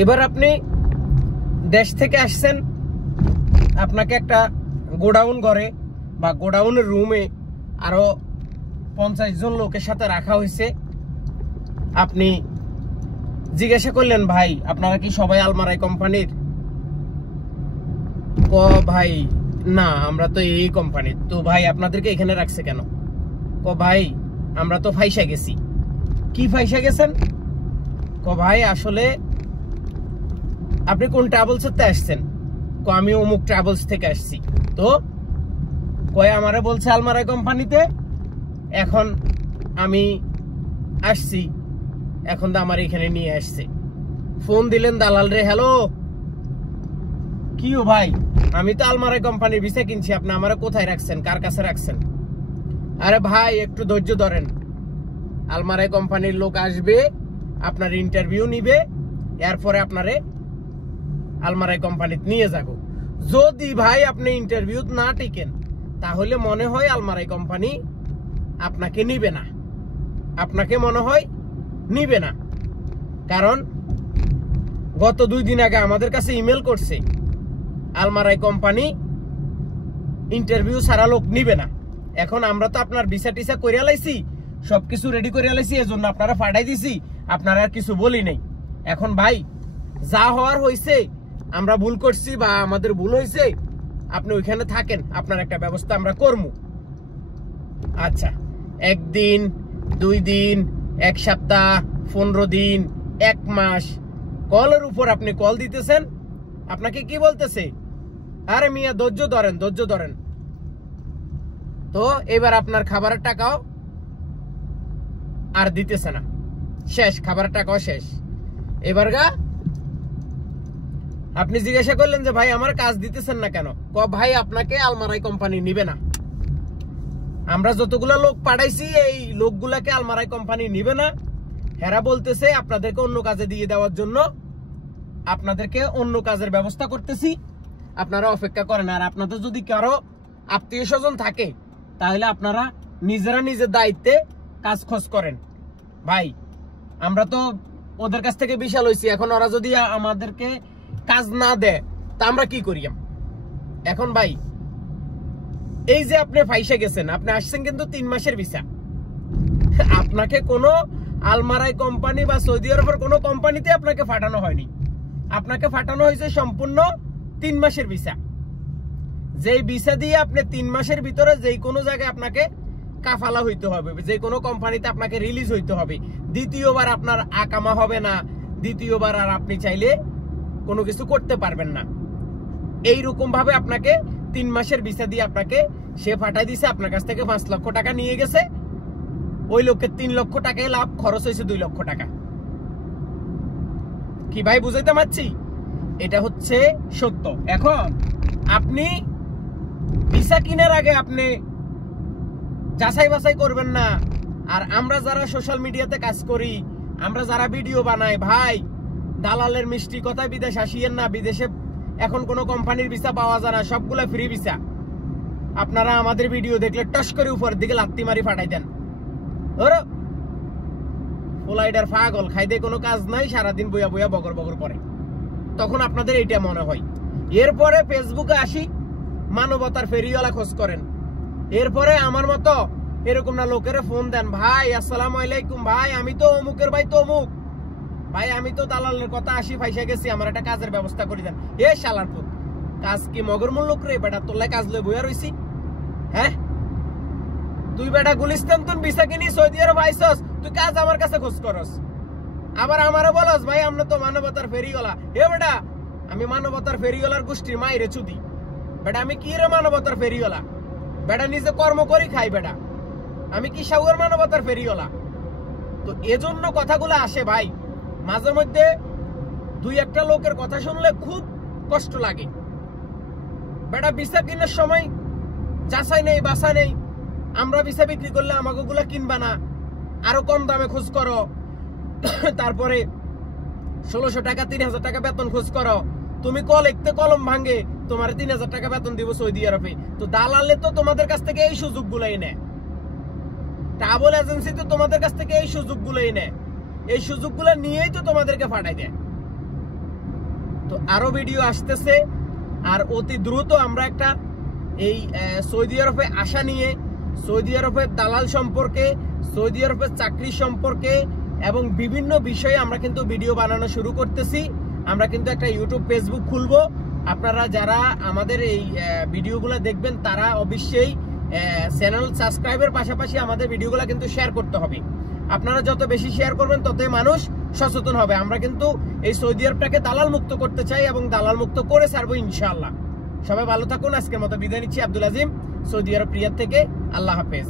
এবার আপনি দেশ থেকে আসছেন, আপনাকে একটা গোডাউন ঘরে বা গোডাউনের রুমে আরো 50 জন লোকের সাথে রাখা হয়েছে। আপনি জিজ্ঞাসা করলেন, ভাই আপনারা কি সবাই আলমারাই কোম্পানির? ক ভাই না, আমরা তো এই কোম্পানির। তো ভাই আপনাদেরকে এখানে রাখছে কেন? ক ভাই আমরা তো ফাইসা গেছি। কি ফাইসা গেছেন? ক ভাই আসলে আপনি কোন ট্রাভেলস থেকে আসছেন? ক আমি অমুক ট্রাভেলস থেকে আসছি। তো কয় আমারে বলছে আলমারাই কোম্পানিতে, এখন আমি আসছি, এখন তো আমার এখানে নিয়ে আসছে। ফোন দিলেন দালাল রে, হ্যালো কি ও ভাই, আমি তো আলমারাই কোম্পানির ভিসা কিনছি, আপনি আমারে কোথায় রাখছেন, কার কাছে রাখছেন? আরে ভাই একটু ধৈর্য ধরেন, আলমারাই কোম্পানির লোক আসবে, আপনার ইন্টারভিউ নিবে, এরপরে আপনারে আলমারাই কোম্পানিতে নিয়ে যাব। যদি ভাই আপনি ইন্টারভিউ না টিকেন, তাহলে মনে হয় আলমারাই কোম্পানি আপনাকে নিবে না, আপনাকে মনে হয় নিবে না। কারণ গত 2 দিন আগে আমাদের কাছে ইমেল করছে, আলমারাই কোম্পানি ইন্টারভিউ ছাড়া লোক নিবে না। এখন আমরা তো আপনার ভিসা টিসা করে লাইছি, সবকিছু রেডি করে লাইছি, এজন্য আপনারা পাঠাই দিছি, আপনারা আর কিছু বলি নাই। এখন ভাই যা হওয়ার হয়েছে, আমরা ভুল করছি বা আমাদের ভুল হয়েছে, আপনি ওইখানে থাকেন, আপনার একটা ব্যবস্থা আমরা করবো। আচ্ছা, 1 দিন 2 দিন 1 সপ্তাহ 15 দিন 1 মাস কলের উপর আপনি কল দিতেছেন। আপনাকে কি বলতেছে? আরে মিয়া ধৈর্য ধরেন, ধৈর্য ধরেন। তো এবার আপনার খাবারের টাকাও আর দিতেছে না, শেষ, খাবারের টাকাও শেষ। এবার আপনি জিজ্ঞাসা করলেন যে ভাই আমার কাজ দিতেছেন না কেন? ক ভাই আপনাকে আলমারাই কোম্পানি নিবে না, আমরা যতগুলো লোক পাঠাইছি এই লোকগুলাকে আলমারাই কোম্পানি নিবে না। হেরা বলতেছে আপনাদেরকে অন্য কাজে দিয়ে দেওয়ার জন্য, আপনাদেরকে অন্য কাজের ব্যবস্থা করতেছি, আপনারা অপেক্ষা করেন। আর আপনাদের যদি কারো আত্মীয় স্বজন থাকে, তাহলে আপনারা নিজেরা নিজের দায়িত্বে কাজ খোঁজ করেন। ভাই আমরা তো ওদের কাছ থেকে বিশাল হয়েছি, এখন ওরা যদি আমাদেরকে কাজ না দেয় তা আমরা কি করি? এখন ভাই এই যে আপনি ফাইসে গেছেন, আপনি আসছেন কিন্তু 3 মাসের ভিসা, আপনাকে কোনো আলমারাই কোম্পানি বা সৌদি আরবের কোনো কোম্পানিতে আপনাকে পাঠানো হয়নি, আপনাকে পাঠানো হয়েছে সম্পূর্ণ 3 মাসের ভিসা। যেই ভিসা দিয়ে আপনি 3 মাসের ভিতরে যেই কোনো জায়গায় আপনাকে কাফালা হইতে হবে, যে কোনো কোম্পানিতে আপনাকে রিলিজ হইতে হবে। দ্বিতীয়বার আপনার আকামা হবে না, দ্বিতীয়বার আর আপনি চাইলে কোনো কিছু করতে পারবেন না। এইরকম ভাবে আপনাকে 3 মাসের ভিসা দিয়ে আপনাকে সে পাঠাই দিছে, আপনার কাছ থেকে 5 লক্ষ টাকা নিয়ে গেছে, ওই লোকের 3 লক্ষ টাকায় লাভ, খরচ হয়েছে 2 লক্ষ টাকা। কি ভাই বুঝাইতে পারছি? এটা হচ্ছে সত্য। এখন আপনি ভিসা কেনার আগে আপনি যাচাই বাছাই করবেন না। আর আমরা যারা সোশ্যাল মিডিয়াতে কাজ করি, আমরা যারা ভিডিও বানাই, ভাই দালালের মিষ্টি কথায় বিদেশ আসিয়েন না। বিদেশে এখন কোনো কোম্পানির ভিসা পাওয়া যায় না, সবগুলো ফ্রি ভিসা। আপনারা আমাদের ভিডিও দেখলে টস করে উপরের দিকে লাত্তি মারি ফাটাই দেন। ওরে ফোলাইডার পাগল, খাইতে কোনো কাজ নাই, সারাদিন বইয়া বইয়া বগর বগর করে, তখন আপনাদের এইটা মনে হয়। এরপরে ফেসবুকে আসি, মানবতার ফেরিওয়ালা খোঁজ করেন। এরপরে আমার মতো এরকম না লোকের ফোন দেন, ভাই আসসালামু আলাইকুম, ভাই আমি তো অমুকের ভাই তো অমুক, ভাই আমি তো দালালের কথা আসি ফাইসা গেছি, আমার একটা কাজের ব্যবস্থা করে দেন। এ শালার পুত, কাজ কি মগর মূল লোক রে বেটা, তোলাই কাজ লই বইয়া রইছি? হ্যাঁ তুই বেটা গুলিস্তান তুন ভিসা কিনি সৌদি আরব আইছস, তুই কাজ আমার কাছে খোঁজ করস, আবার আমারে বলস ভাই আমরা তো মানবতার ফেরিওয়ালা। এ বেটা আমি মানবতার ফেরিওয়ালার গোষ্ঠীর মাইরে চুদি বেটা, আমি কি রে মানবতার ফেরিওয়ালা? বেটা নিজে কর্ম করি খাই বেটা, আমি কি সাগর মানবতার ফেরিওয়ালা? তো এজন্য কথাগুলো আসে ভাই, মাঝে মধ্যে 2-1টা লোকের কথা শুনলে খুব কষ্ট লাগে। বেটা ভিসা কেনার সময় যাচাই নেই বাসা নেই, আমরা ভিসা বিক্রি করলে আমাকে গুলা কিনবা না, আরো কম দামে খোঁজ করো, তারপরে 1600 টাকা 3000 টাকা বেতন খোঁজ করো, তুমি লিখতে কলম ভাঙে, তোমার 3000 টাকা বেতন দিব সৌদি আরবে। তো দালালে তো তোমাদের কাছ থেকে এই সুযোগগুলাই নেয়, ট্রাভেল এজেন্সি তো তোমাদের কাছ থেকে এই সুযোগগুলাই নেয়, এই সুযোগগুলো নিয়েই তো তোমাদেরকে পাঠাই দেয়। তো আরো ভিডিও আসতেছে, আর অতি দ্রুত আমরা একটা এই সৌদি আরবে আসা নিয়ে, সৌদি আরবের দালাল সম্পর্কে, সৌদি আরবের চাকরি সম্পর্কে এবং বিভিন্ন বিষয়ে আমরা কিন্তু ভিডিও বানানো শুরু করতেছি। আমরা কিন্তু একটা ইউটিউব ফেসবুক খুলবো। আপনারা যারা আমাদের এই ভিডিওগুলো দেখবেন তারা অবশ্যই চ্যানেল সাবস্ক্রাইবের পাশাপাশি আমাদের ভিডিওগুলো কিন্তু শেয়ার করতে হবে। আপনারা যত বেশি শেয়ার করবেন ততই মানুষ সচেতন হবে। আমরা কিন্তু এই সৌদি আরবটাকে দালাল মুক্ত করতে চাই এবং দালাল মুক্ত করে ছাড়বো ইনশাআল্লাহ। সবাই ভালো থাকুন। আজকের মতো বিদায় নিচ্ছি। আব্দুল আজিম, সৌদি আরব রিয়াদ থেকে। আল্লাহ হাফেজ।